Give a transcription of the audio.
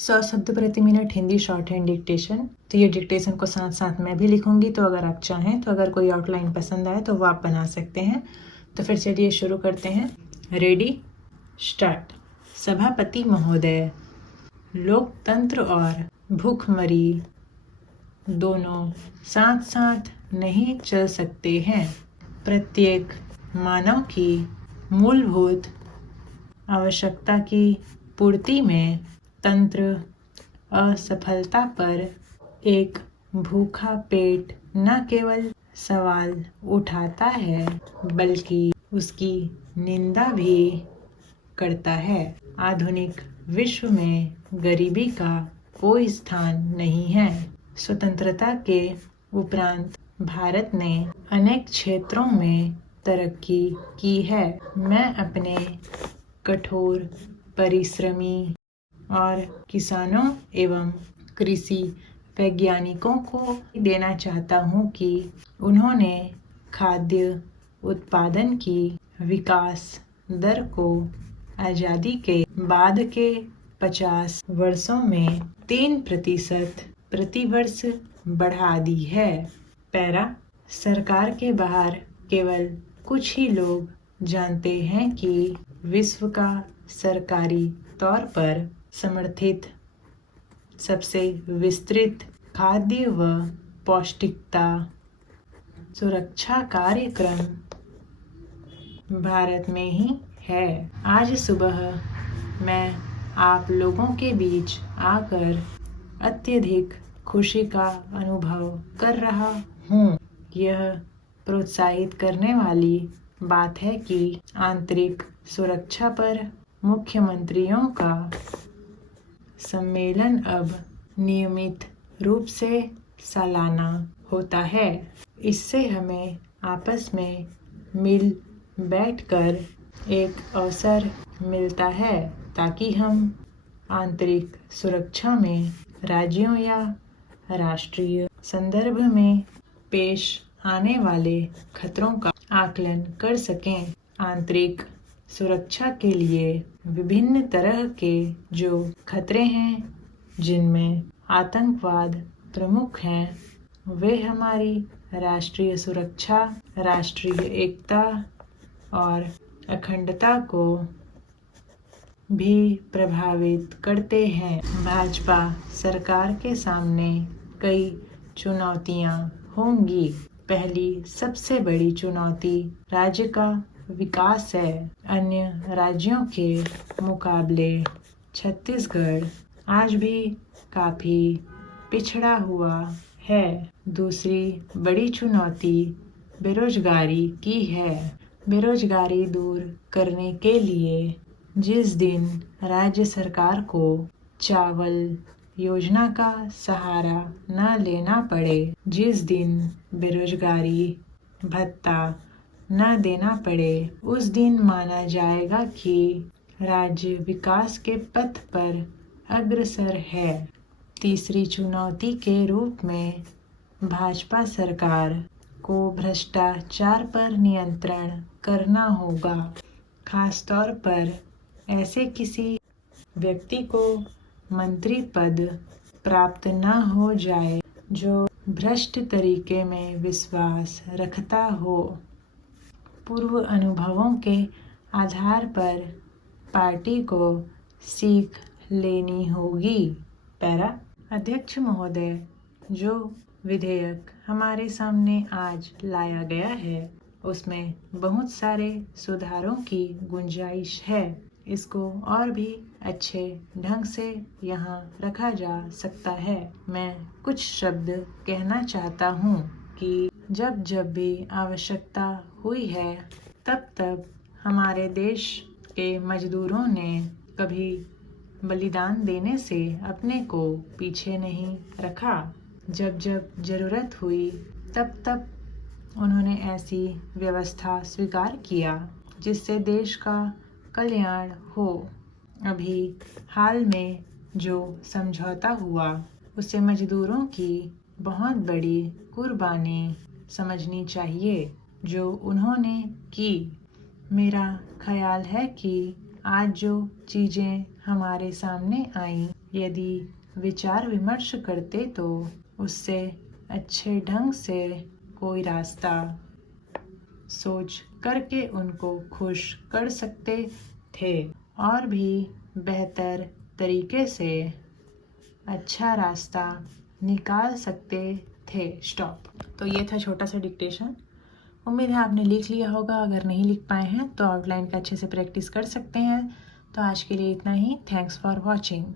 100 शब्द प्रति minute Hindi short hand dictation. तो ये डिक्टेशन को साथ साथ मैं भी लिखूंगी, तो अगर आप चाहें तो अगर कोई आउटलाइन पसंद आए तो वो आप बना सकते हैं। तो फिर चलिए शुरू करते हैं। Ready, start. सभापति महोदय, लोकतंत्र और भूखमरी दोनों साथ साथ नहीं चल सकते हैं। प्रत्येक मानव की मूलभूत आवश्यकता की पूर्ति में तंत्र असफलता पर एक भूखा पेट न केवल सवाल उठाता है बल्कि उसकी निंदा भी करता है। आधुनिक विश्व में गरीबी का कोई स्थान नहीं है। स्वतंत्रता के उपरांत भारत ने अनेक क्षेत्रों में तरक्की की है। मैं अपने कठोर परिश्रमी और किसानों एवं कृषि वैज्ञानिकों को देना चाहता हूँ कि उन्होंने खाद्य उत्पादन की विकास दर को आज़ादी के बाद के 50 वर्षों में 3% प्रतिवर्ष बढ़ा दी है। पैरा, सरकार के बाहर केवल कुछ ही लोग जानते हैं कि विश्व का सरकारी तौर पर समर्थित सबसे विस्तृत खाद्य व पौष्टिकता सुरक्षा कार्यक्रम भारत में ही है। आज सुबह मैं आप लोगों के बीच आकर अत्यधिक खुशी का अनुभव कर रहा हूँ। यह प्रोत्साहित करने वाली बात है कि आंतरिक सुरक्षा पर मुख्यमंत्रियों का सम्मेलन अब नियमित रूप से सालाना होता है। इससे हमें आपस में मिल बैठकर एक अवसर मिलता है ताकि हम आंतरिक सुरक्षा में राज्यों या राष्ट्रीय संदर्भ में पेश आने वाले खतरों का आकलन कर सकें। आंतरिक सुरक्षा के लिए विभिन्न तरह के जो खतरे हैं, जिनमें आतंकवाद प्रमुख हैं, वे हमारी राष्ट्रीय सुरक्षा, राष्ट्रीय एकता और अखंडता को भी प्रभावित करते हैं। भाजपा सरकार के सामने कई चुनौतियां होंगी। पहली सबसे बड़ी चुनौती राज्य का विकास है। अन्य राज्यों के मुकाबले छत्तीसगढ़ आज भी काफी पिछड़ा हुआ है। दूसरी बड़ी चुनौती बेरोजगारी की है। बेरोजगारी दूर करने के लिए जिस दिन राज्य सरकार को चावल योजना का सहारा न लेना पड़े, जिस दिन बेरोजगारी भत्ता न देना पड़े, उस दिन माना जाएगा कि राज्य विकास के पथ पर अग्रसर है। तीसरी चुनौती के रूप में भाजपा सरकार को भ्रष्टाचार पर नियंत्रण करना होगा। खास तौर पर ऐसे किसी व्यक्ति को मंत्री पद प्राप्त न हो जाए जो भ्रष्ट तरीके में विश्वास रखता हो। पूर्व अनुभवों के आधार पर पार्टी को सीख लेनी होगी। पैरा, अध्यक्ष महोदय, जो विधेयक हमारे सामने आज लाया गया है उसमें बहुत सारे सुधारों की गुंजाइश है। इसको और भी अच्छे ढंग से यहाँ रखा जा सकता है। मैं कुछ शब्द कहना चाहता हूँ कि जब जब भी आवश्यकता हुई है तब तब हमारे देश के मजदूरों ने कभी बलिदान देने से अपने को पीछे नहीं रखा। जब जब जरूरत हुई तब तब उन्होंने ऐसी व्यवस्था स्वीकार किया जिससे देश का कल्याण हो। अभी हाल में जो समझौता हुआ उसे मजदूरों की बहुत बड़ी कुर्बानी समझनी चाहिए जो उन्होंने की। मेरा ख्याल है कि आज जो चीज़ें हमारे सामने आईं, यदि विचार विमर्श करते तो उससे अच्छे ढंग से कोई रास्ता सोच करके उनको खुश कर सकते थे और भी बेहतर तरीके से अच्छा रास्ता निकाल सकते थे। स्टॉप। तो ये था छोटा सा डिक्टेशन। उम्मीद है आपने लिख लिया होगा। अगर नहीं लिख पाए हैं तो आउटलाइन का अच्छे से प्रैक्टिस कर सकते हैं। तो आज के लिए इतना ही। Thanks for watching.